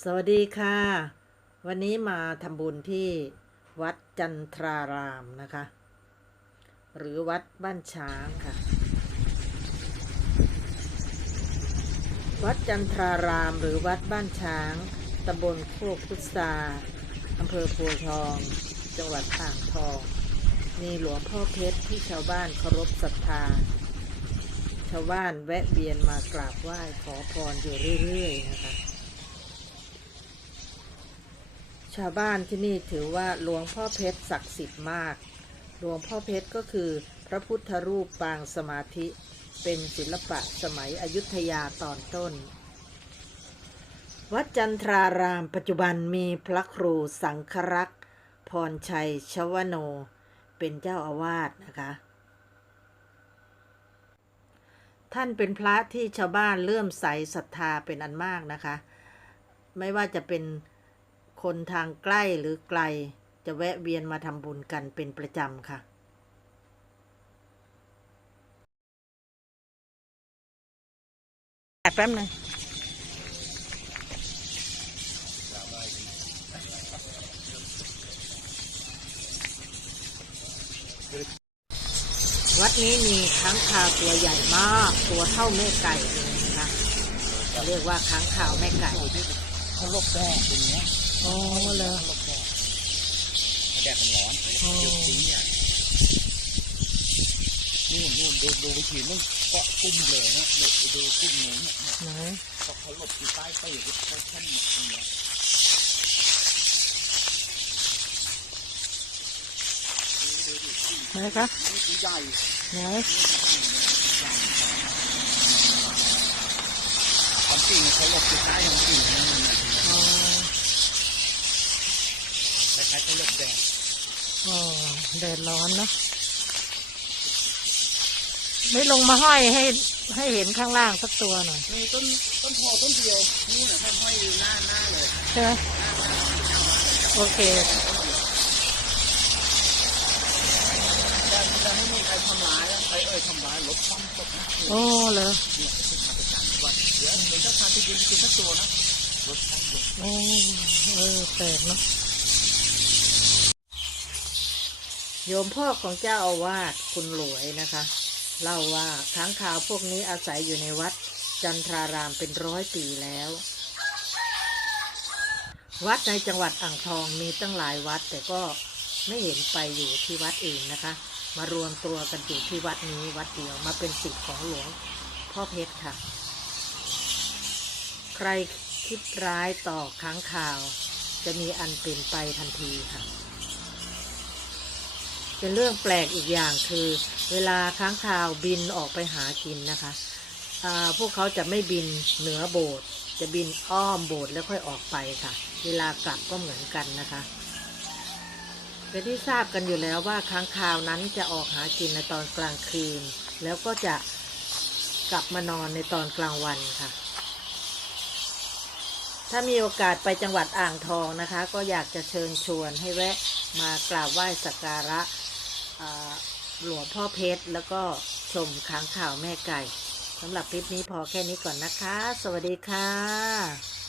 สวัสดีค่ะ วันนี้มาทำบุญที่วัดจันทรารามนะคะ หรือวัดบ้านช้างค่ะ วัดจันทรารามหรือวัดบ้านช้างตำบลโคกพุทธาอำเภอโพธิ์ทอง จังหวัดอ่างทอง มีหลวงพ่อเพชรที่ชาวบ้านเคารพศรัทธา ชาวบ้านแวะเวียนมากราบไหว้ขอพรอยู่เรื่อยๆนะคะ ชาวบ้านที่นี่ถือว่าหลวงพ่อเพชรศักดิ์สิทธิ์มาก หลวงพ่อเพชรก็คือพระพุทธรูปปางสมาธิ เป็นศิลปะสมัยอยุธยาตอนต้น วัดจันทรารามปัจจุบันมีพระครูสังครักษ์พรชัยชวโน เป็นเจ้าอาวาสนะคะ ท่านเป็นพระที่ชาวบ้านเลื่อมใสศรัทธาเป็นอันมากนะคะ ไม่ว่าจะเป็น คนทางใกล้หรือไกล จะแวะเวียนมาทำบุญกันเป็นประจำค่ะแป๊บนึงวัดนี้มีค้างคาวตัวใหญ่มาก ตัวเท่าแม่ไก่เลยนะคะเรียกว่าค้างคาวแม่ไก่เขาลบแดดอย่างเงี้ย อ๋อเลยเขาลบแดดแดดมันร้อนเขาจะทิ้งเนี่ยนู่นนู่นดูดูวิธีนู่นเกาะกุ้มเลยนะดูดูกุ้มนู้นเนี่ยไหนเขาหลบอยู่ใต้ปีกเขาแค่นอย่างเงี้ยไหนคะใหญ่ไหนความจริงเขาหลบอยู่ใต้ของกิ่งนั่นน่ะ อ๋อ คล้ายๆเขาหลบแดดอ๋อแดดร้อนเนาะไม่ลงมาห้อยให้ให้เห็นข้างล่างสักตัวหน่อยนี่ต้นต้นพอต้นเดียวนี่นะท่านห้อยหน้าหน้าเลยใช่ไหมโอเคแต่จะไม่มีใครทำร้ายนะใครเอ่ยทำร้ายลบความตกนะโอ้เลยเนี่ยเป็นมาประจำวันเดี๋ยวเป็นเจ้าทานที่ยืนกินสักตัวนะลดความลงโอ้เออแปลกเนาะ โยมพ่อของเจ้าอาวาสคุณหลวยนะคะ เล่าว่าค้างคาวพวกนี้อาศัยอยู่ในวัดจันทรารามเป็นร้อยปีแล้ว วัดในจังหวัดอ่างทองมีตั้งหลายวัด แต่ก็ไม่เห็นไปอยู่ที่วัดอื่นนะคะ มารวมตัวกันอยู่ที่วัดนี้วัดเดียวมาเป็นสิทธิ์ของหลวงพ่อเพชรค่ะ ใครคิดร้ายต่อค้างคาว จะมีอันเป็นไปทันทีค่ะ เป็นเรื่องแปลกอีกอย่างคือเวลาค้างคาวบินออกไปหากินนะคะพวกเขาจะไม่บินเหนือโบสถ์จะบินอ้อมโบสถ์แล้วค่อยออกไปค่ะ เวลากลับก็เหมือนกันนะคะเป็นที่ทราบกันอยู่แล้วว่าค้างคาวนั้นจะออกหากินในตอนกลางคืน แล้วก็จะกลับมานอนในตอนกลางวันค่ะ ถ้ามีโอกาสไปจังหวัดอ่างทองนะคะ ก็อยากจะเชิญชวนให้แวะมากราบไหว้สักการะ หลวงพ่อเพชร แล้วก็ชมค้างข่าวแม่ไก่สำหรับคลิปนี้พอแค่นี้ก่อนนะคะ สวัสดีค่ะ